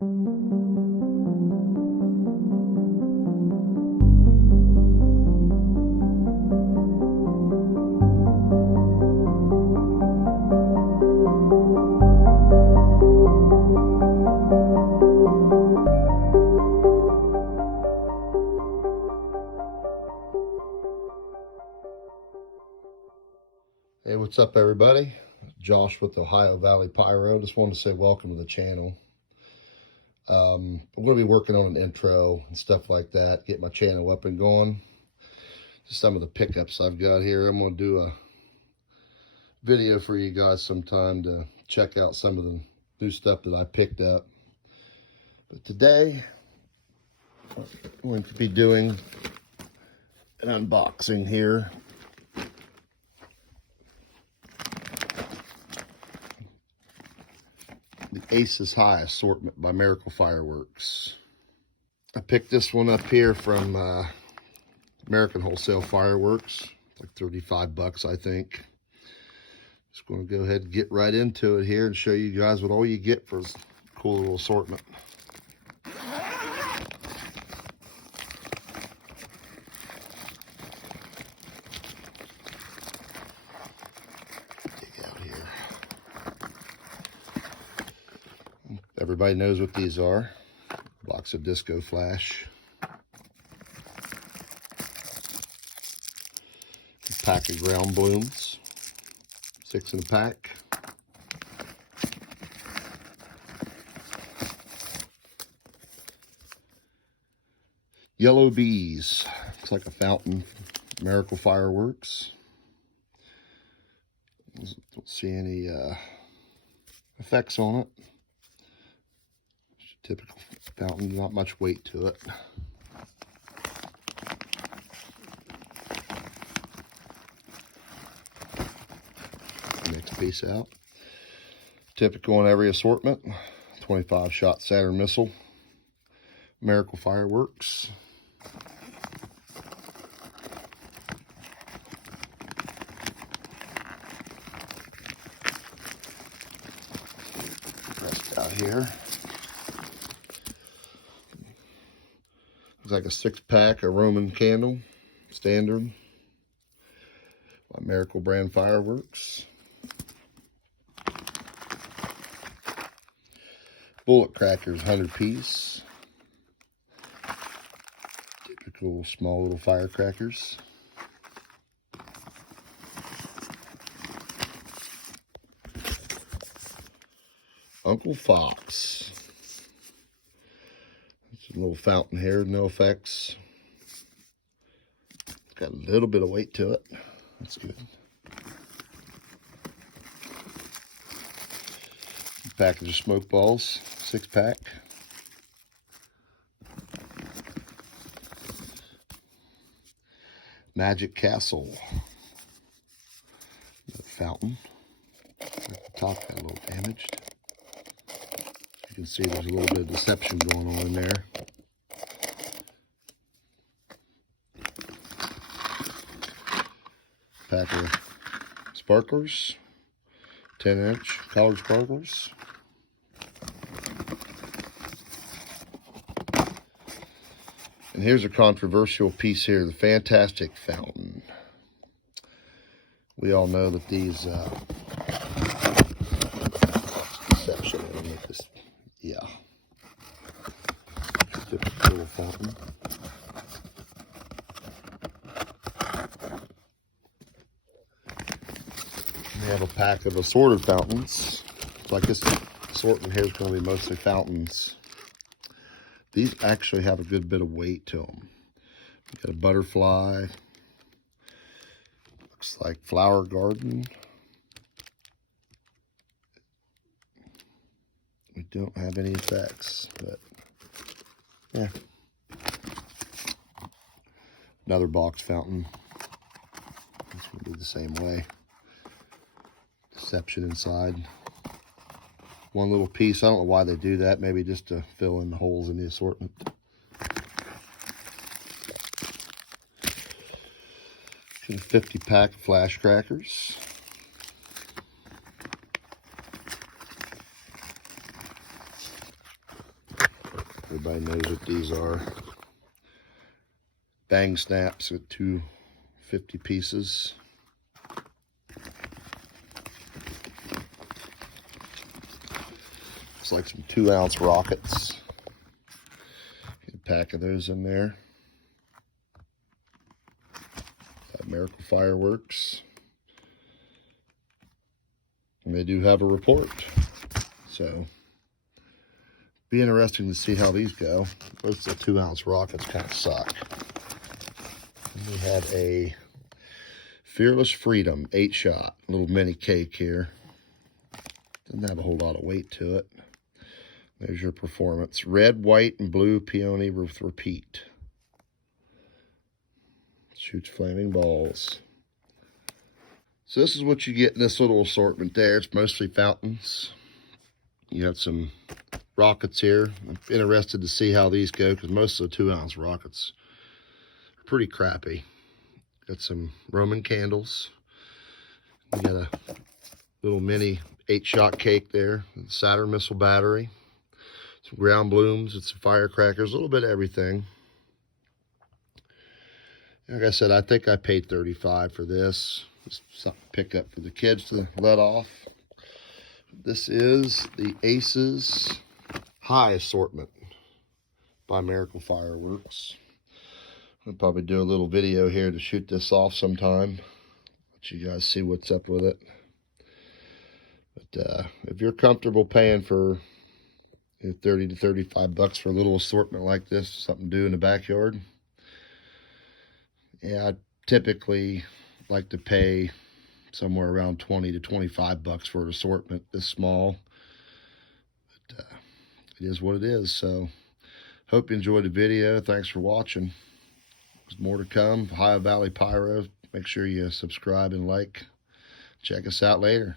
Hey, what's up everybody? Josh with Ohio Valley Pyro. Just wanted to say welcome to the channel. I'm going to be working on an intro and stuff like that, get my channel up and going. Just some of the pickups I've got here. I'm going to do a video for you guys sometime to check out some of the new stuff that I picked up. But today, I'm going to be doing an unboxing here. The Aces High Assortment by Miracle Fireworks. I picked this one up here from American Wholesale Fireworks. It's like 35 bucks, I think. Just going to go ahead and get right into it here and show you guys what all you get for this cool little assortment. Dig out here. Everybody knows what these are. Box of disco flash. A pack of ground blooms. 6 in a pack. Yellow bees. Looks like a fountain. Miracle Fireworks. Don't see any effects on it. Typical fountain, not much weight to it. Next piece out. Typical in every assortment. 25 shot Saturn missile. Miracle Fireworks. Rest out here. Looks like a 6-pack of Roman candle, standard, by Miracle brand Fireworks. Bullet crackers, 100 piece. Typical small little firecrackers. Uncle Fox. It's a little fountain here, no effects. It's got a little bit of weight to it. That's good. Package of smoke balls, 6-pack. Magic Castle. Another fountain. The top got a little damaged. You can see there's a little bit of deception going on in there. Pack of sparklers, 10-inch colored sparklers. And here's a controversial piece here, the Fantastic Fountain. We all know that these deception. Let me make this, yeah. Typical little fountain. We have a pack of assorted fountains. Like this assortment here is going to be mostly fountains. These actually have a good bit of weight to them. We got a butterfly. Looks like flower garden. We don't have any effects, but yeah. Another box fountain. It's going to be the same way. Deception inside. One little piece. I don't know why they do that. Maybe just to fill in the holes in the assortment. A 50-pack of flash crackers. Everybody knows what these are. Bang snaps with 250 pieces. It's like some 2-ounce rockets. Get a pack of those in there. Miracle Fireworks. And they do have a report. So, be interesting to see how these go. Most of the 2-ounce rockets kind of suck. And we had a Fearless Freedom 8-shot, little mini cake here. Doesn't have a whole lot of weight to it. There's your performance. Red, white, and blue peony with repeat. Shoots flaming balls. So this is what you get in this little assortment there. It's mostly fountains. You got some rockets here. I'm interested to see how these go because most of the 2-ounce rockets are pretty crappy. Got some Roman candles. You got a little mini 8-shot cake there. Saturn missile battery. Some ground blooms. It's some firecrackers. A little bit of everything. Like I said, I think I paid $35 for this. Just something to pick up for the kids to let off. This is the Aces High Assortment by Miracle Fireworks. I'll probably do a little video here to shoot this off sometime. Let you guys see what's up with it. But if you're comfortable paying for $30 to $35 for a little assortment like this, something to do in the backyard. Yeah, I typically like to pay somewhere around $20 to $25 for an assortment this small. But it is what it is. So, hope you enjoyed the video. Thanks for watching. There's more to come. Ohio Valley Pyro. Make sure you subscribe and like. Check us out later.